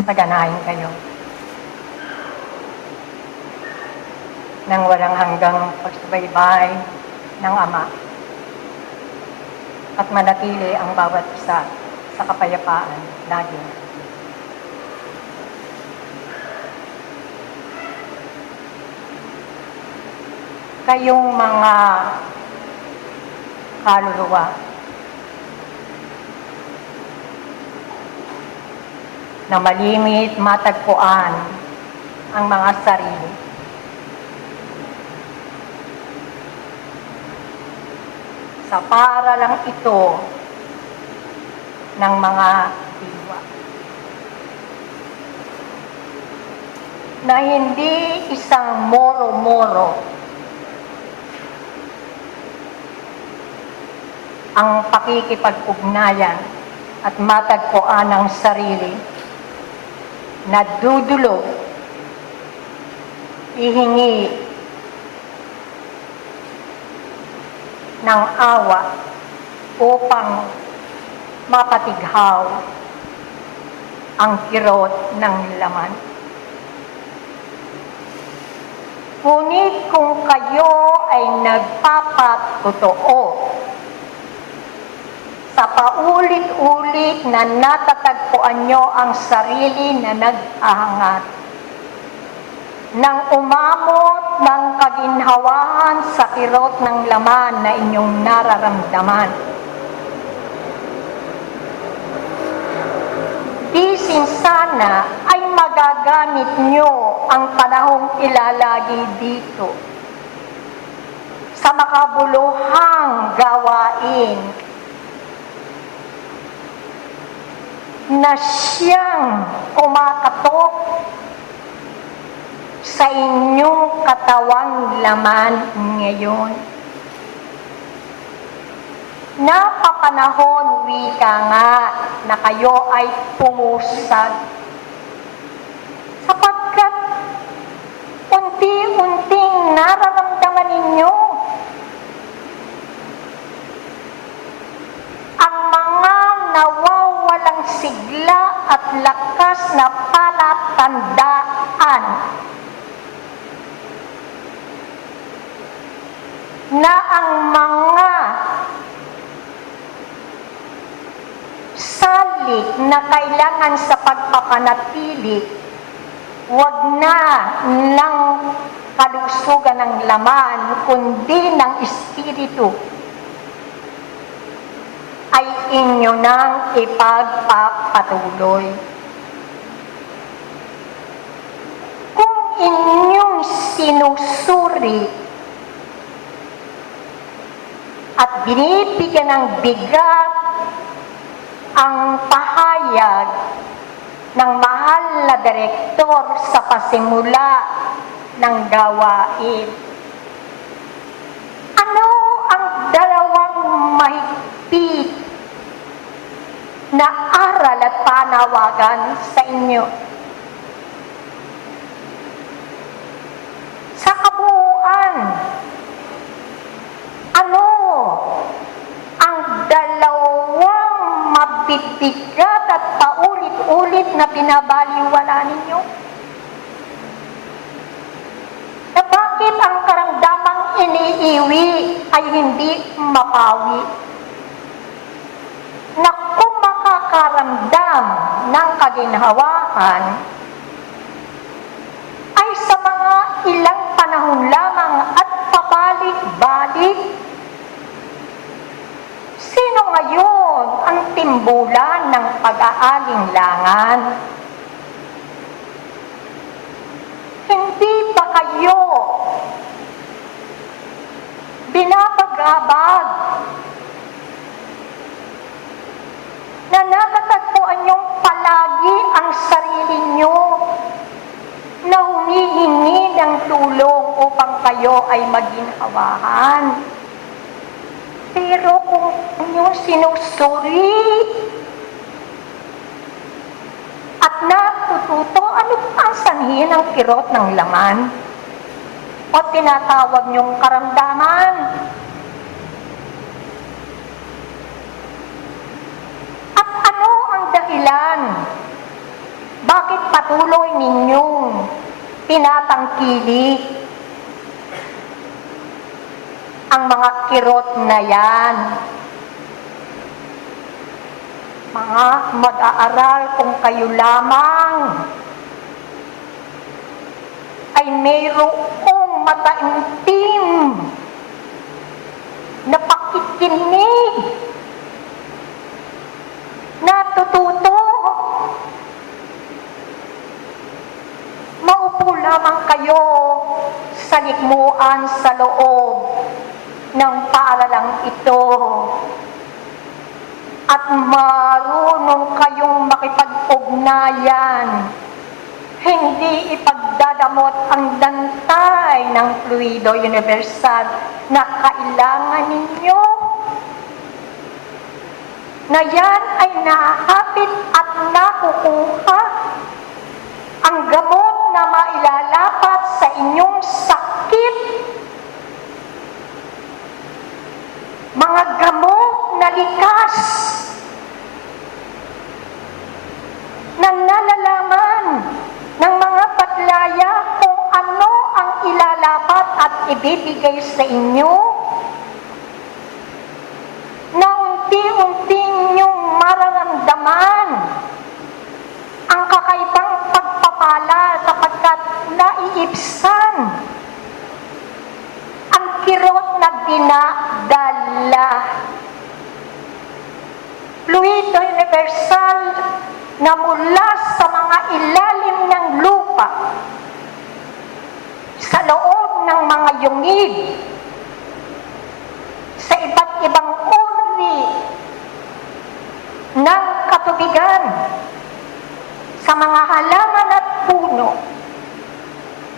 Paganahin kayo ng walang hanggang pagsubaybay ng Ama at manatili ang bawat isa sa kapayapaan lagi. Kayong mga kaluluwa, na malimit matagpuan ang mga sarili. Sa paralang ito ng mga diwa, na hindi isang moro-moro ang pakikipag-ugnayan at matagpuan ng sarili na dudulog, ihingi ng awa upang mapatighaw ang kirot ng laman. Ngunit kung kayo ay nagpapatotoo sa paulit-ulit na natatagpuan nyo ang sarili na nag-ahangat ng umamot ng kaginhawahan sa kirot ng laman na inyong nararamdaman. Di sinsana ay magagamit nyo ang panahong ilalagi dito sa makabuluhang gawain na siyang kumakatok sa inyong katawang laman ngayon. Napapanahon, wika nga, na kayo ay pumusag sapagkat unti-unting nararamdaman ninyo ang mga nawawalang sigla at lakas na palatandaan na ang mga salik na kailangan sa pagpapanatili, wag na ng kalusugan ng laman, kundi ng espiritu, ay inyo nang ipagpapatuloy. Kung inyong sinusuri at binibigyan ng bigat ang pahayag ng mahal na direktor sa pasimula ng gawain, ano ang dalawang mahigpit na aral at panawagan sa inyo? Sa kabuuan, ano ang dalawang mabibigat at paulit-ulit na pinabaliwala ninyo? Na bakit ang karamdamang iniiwi ay hindi mapawi? Na kung makakaramdam ng kaginhawahan ay sa mga ilang panahon lamang at pabalik-balik. Sino ngayon ang timbulan ng pag-aalinlangan? Hindi ba kayo binabagabag na natatagpuan niyong palagi ang sarili niyo na humihingi ng tulong upang kayo ay maginhawahan? Pero kung inyong sinusuri at natututo, ano ang sanhi ng kirot ng laman o tinatawag niyong karamdaman? At ano ang dahilan? Bakit patuloy ninyong tinatangkilik ang mga kirot na yan. Mga mag-aaral, kung kayo lamang ay mayroong mataimtim na pakikinig, natututo, maupo lamang kayo sa ligmuan sa loob ng paaralang ito at marunong kayong makipag-ugnayan, hindi ipagdadamot ang dantay ng fluido universal na kailangan ninyo, na yan ay nahapit at nakukuha, ang gamot na mailalapat sa inyong sakit, mga gamot na likas, na nalalaman ng mga patlaya kung ano ang ilalapat at ibibigay sa inyo, na unti-unti ninyong mararamdaman ang kakaibang pagpapala sapagkat naiibsan ang kirot na dinadala. Fluido universal na mula sa mga ilalim ng lupa, sa loob ng mga yungib, sa iba't ibang uri ng katubigan, sa mga halaman at puno.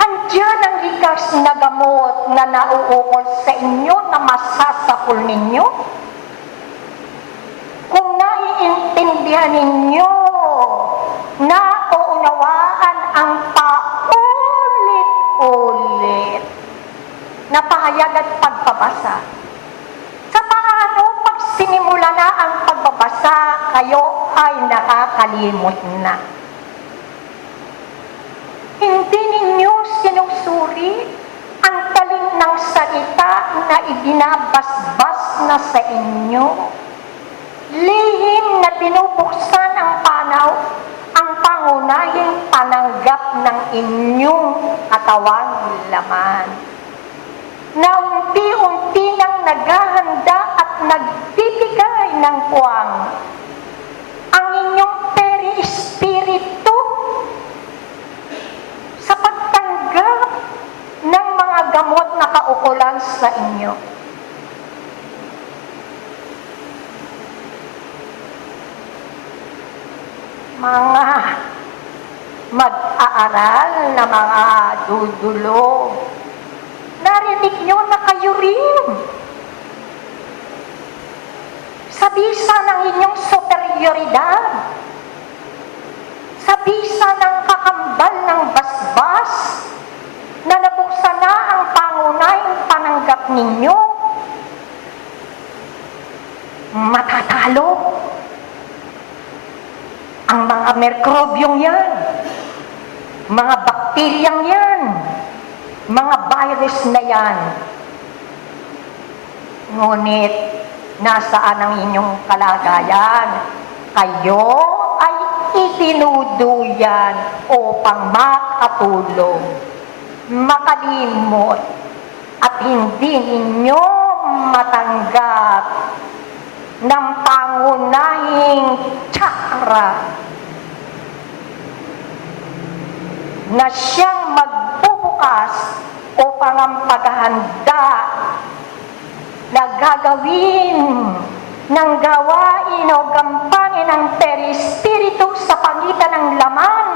Andiyan ang likas na gamot na nauukol sa inyo na masasapul ninyo. Kung naiintindihan ninyo, nauunawaan ang paulit-ulit na pahayag at pagbabasa. Sa paano pag sinimula na ang pagbabasa, kayo ay nakakalimot na. Hindi ninyo sinusuri ang talim ng salita na ibinabasbas na sa inyo. Lihim na binubuksan ang panaw, ang pangunahing pananggap ng inyong katawang laman, na unti-unti nang naghahanda at nagbibigay ng puwang ang inyong peri-espiritu sa pagtanggap ng mga gamot na kaukulan sa inyo. Mga mag-aaral na mga dudulo, narinig nyo na kayo rin sa bisa ng inyong superioridad, sa bisa ng kakambal ng basbas na nabuksan na ang pangunahing pananggap ninyo, matatalo ang mga mikrobyong yan, mga bakteryang yan, mga virus na yan. Ngunit, nasaan ang inyong kalagayan? Kayo ay itinuduyan upang makatulong, makalimot, at hindi ninyo matanggap ng pangunahing chakra na siyang magbubukas upang ang paghahanda na gagawin ng gawain o gampanin ng perispiritu sa pagitan ng laman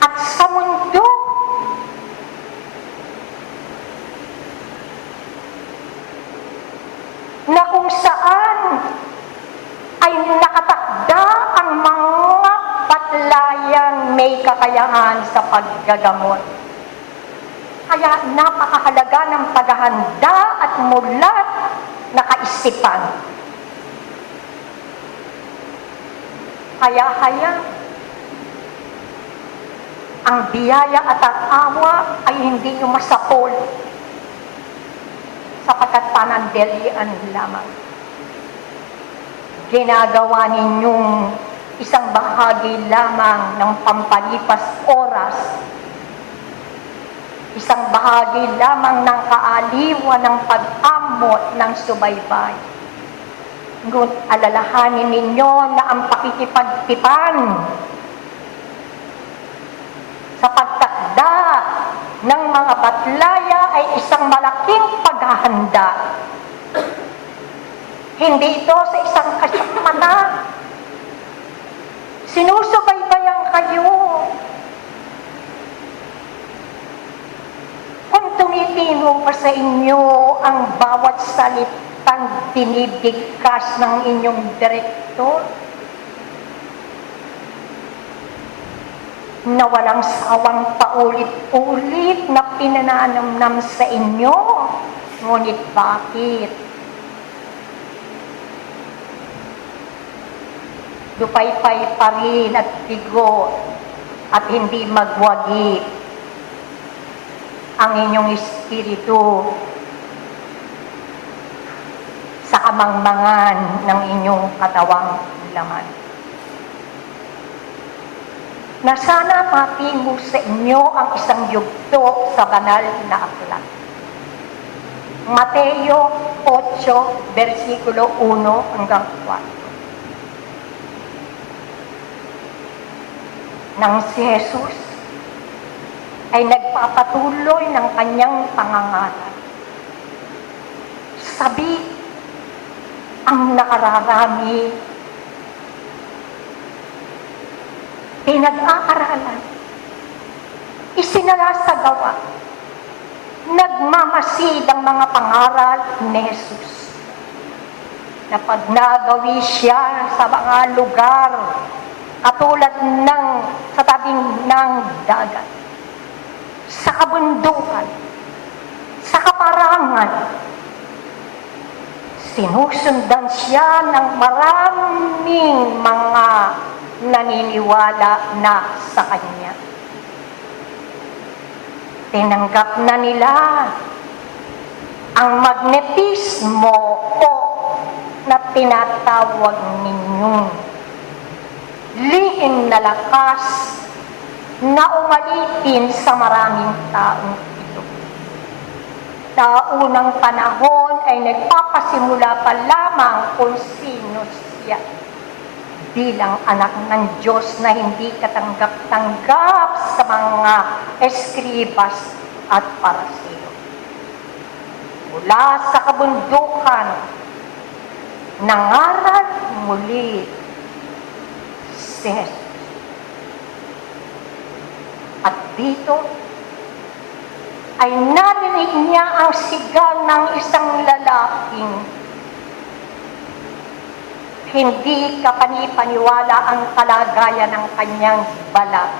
at sa mundo. Na kung saan ay nakatakda ang mga patlayang may kakayahan sa paggagamot. Kaya napakahalaga ng paghahanda at mulat na kaisipan. Kaya ang biyaya at ang awa ay hindi nyo masapol sapagkat panandalian lamang. Ginagawa ninyong isang bahagi lamang ng pampalipas oras, isang bahagi lamang ng kaaliwan ng pag-amot ng subaybay. Ngunit alalahanin ninyo na ang pakikipagtipan sa pagtakda ng mga batlaya ay isang malaking paghahanda. Hindi ito sa isang kasyakmana. Sinusubaybayan kayo. Kung tumitino pa sa inyo ang bawat salitang binibigkas ng inyong direktor, na walang sawang paulit-ulit na pinananamnam sa inyo. Ngunit bakit? Dupaypay pa rin at bigo at hindi magwagi ang inyong espiritu sa kamangmangan ng inyong katawang laman. Na sana matingo sa inyo ang isang yugto sa banal na aklat. Mateo 8, versikulo 1 hanggang 4. Nang si Jesus ay nagpapatuloy ng kanyang pangangaral, sabi ang nakararami, pinag-aaralan, isinasagawa, nagmamasid ang mga pangaral ni Jesus. Na pag nagawi siya sa mga lugar, katulad ng sa tabing ng dagat, sa kabundukan, sa kaparangan, sinusundan siya ng maraming mga naniniwala na sa kanya. Tinanggap na nila ang magnetismo o na tinatawag ninyong lihim na lakas na umalitin sa maraming taong ito. Taunang panahon ay nagpapasimula pa lamang kung sino siya bilang anak ng Diyos na hindi katanggap-tanggap sa mga eskribas at parasero. Mula sa kabundukan, nangaral muli si Jesus. At dito ay narinig niya ang sigaw ng isang lalaking hindi kapanipaniwala ang kalagayan ng kanyang balat.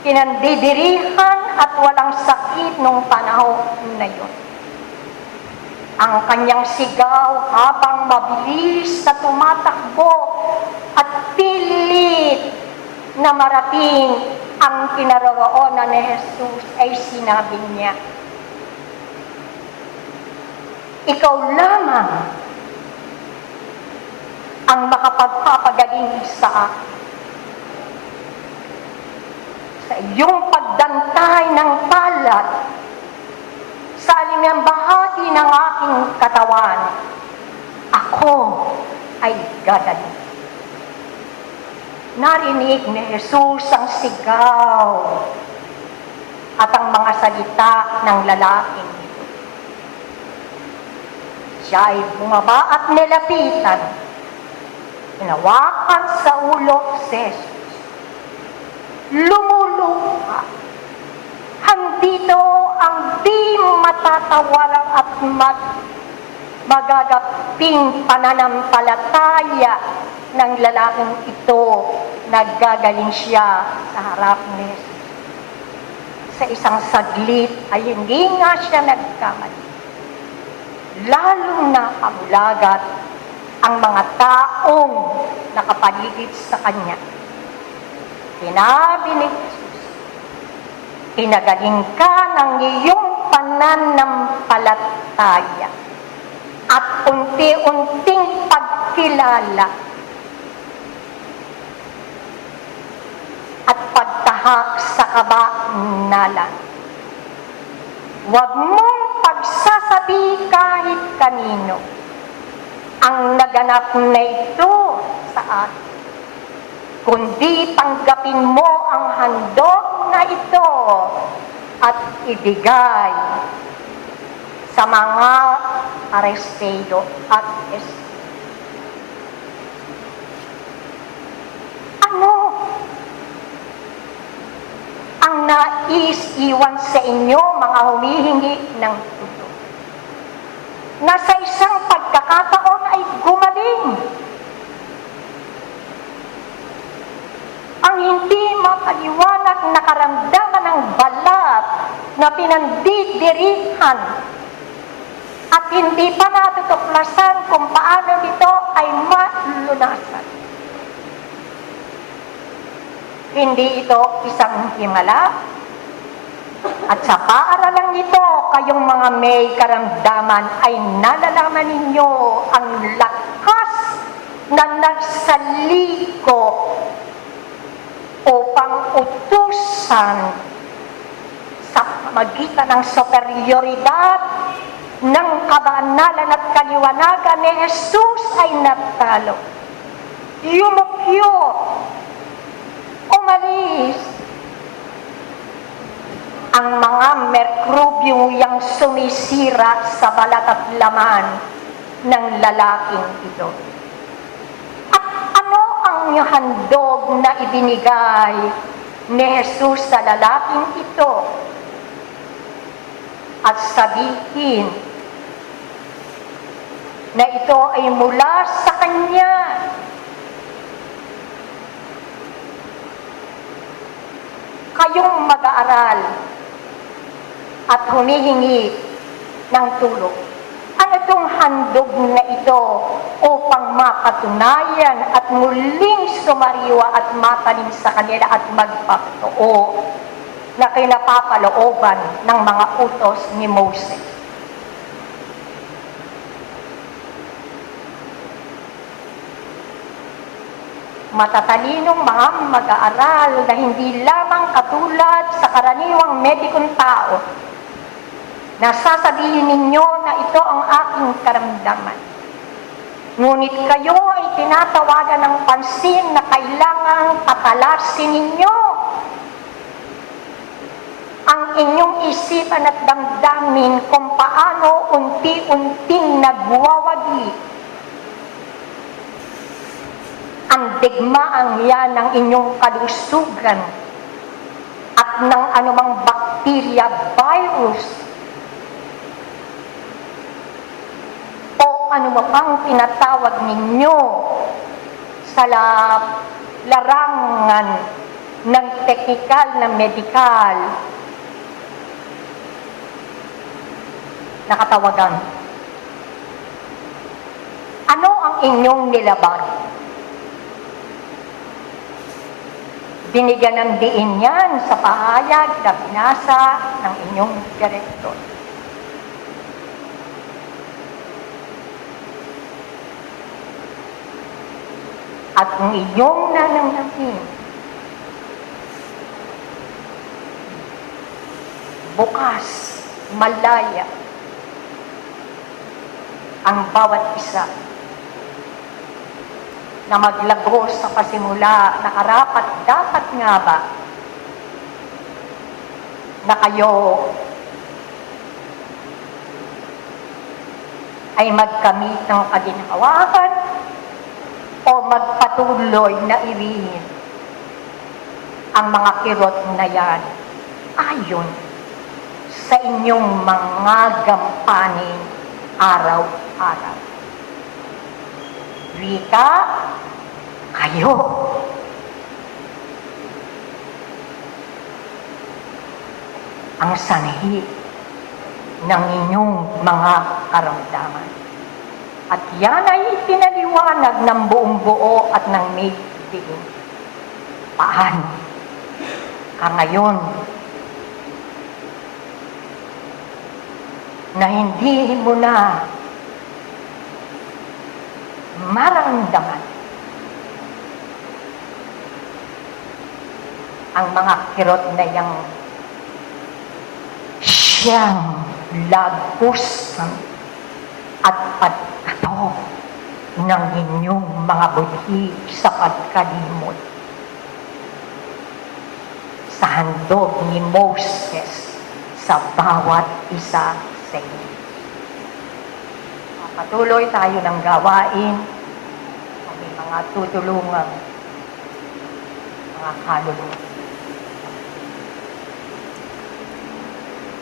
Kinandidirihan at walang sakit nung panahon na yun. Ang kanyang sigaw habang mabilis na tumatakbo at pilit na marating ang kinaroroonan ni Jesus ay sinabi niya, ikaw lamang ang makapagpapagaling sa akin. Sa iyong pagdantay ng palad sa alinang bahagi ng aking katawan, ako ay gagaling. Narinig ni Jesus ang sigaw at ang mga salita ng lalaking ito. Siya ay bumaba at nilapitan. Hinawakan sa ulo si Jesus. Lumuluha. Handito ang di matatawaran at magagaping pananampalataya ng lalaking ito. Naggagaling siya sa harap ni Jesus. Sa isang saglit ay hindi nga siya nagkamali. Lalong nakabulagat ang mga taong nakapaligid sa kanya. Sinabi ni Jesus, Pinagaling ka ng iyong pananampalataya at unti-unting pagkilala at pagtahak sa kabanalan. Huwag mong pagsasabi kahit kanino ang naganap na ito sa atin, kundi tanggapin mo ang handog na ito at ibigay sa mga arestado at ano ang nais iwan sa inyo, mga humihingi ng tulong, na sa isang pagkakataon ay gumaling? Ang hindi makaliwanag na karamdaman ng balat na pinandidirihan at hindi pa natutuklasan kung paano ito ay malulunasan. Hindi ito isang himala. At sa paaralang ito, kayong mga may karamdaman ay nalalaman ninyo ang lakas na nagsaliko upang utusan sa magitan ng superioridad ng kabanalan at kaliwanagan ni Jesus ay natalo. Yumukyo, umalis ang mga merkrubyong sumisira sa balat at laman ng lalaking ito. At ano ang handog na ibinigay ni Jesus sa lalaking ito? At sabihin na ito ay mula sa kanya. Kayong mag-aaral at humihingi ng tulong, ano itong handog na ito upang mapatunayan at muling sumariwa at matalim sa kanila at magpatoo na kinapapalooban ng mga utos ni Moses. Matatalinong mga mag-aaral na hindi lamang katulad sa karaniwang medikong tao, na sasabihin ninyo na ito ang aking karamdaman. Ngunit kayo ay tinatawagan ng pansin na kailangang patalasin ninyo ang inyong isipan at damdamin kung paano unti-unting nagwawagi ang digmaang yan ng inyong kalusugan at ng anumang bakterya, virus, o anumang pinatawag ninyo sa larangan ng teknikal na medikal na katawagan. Ano ang inyong nilaban? Binigyan ng diin yan sa pahayag na binasa ng inyong direktor. At kung inyong nananangin, bukas, malaya, ang bawat isa na maglago sa pasimula na karapat dapat nga ba na kayo ay magkamit ng kaginhawahan o magpatuloy na irihin ang mga kirot na yan ayon sa inyong mga gampanin araw-araw. Wika, kayo. Ang sanhi ng inyong mga karamdaman. At yan ay pinaliwanag ng buong buo at ng may diin. Paano ka ngayon na hindi mo na maramdaman ang mga kirot na yang siyang lagusan at pagkato ng inyong mga budhi sa pagkalimot sa handog ni Moses sa bawat isa sa inyo. Patuloy tayo ng gawain, may mga tutulungan, mga kaluluwa.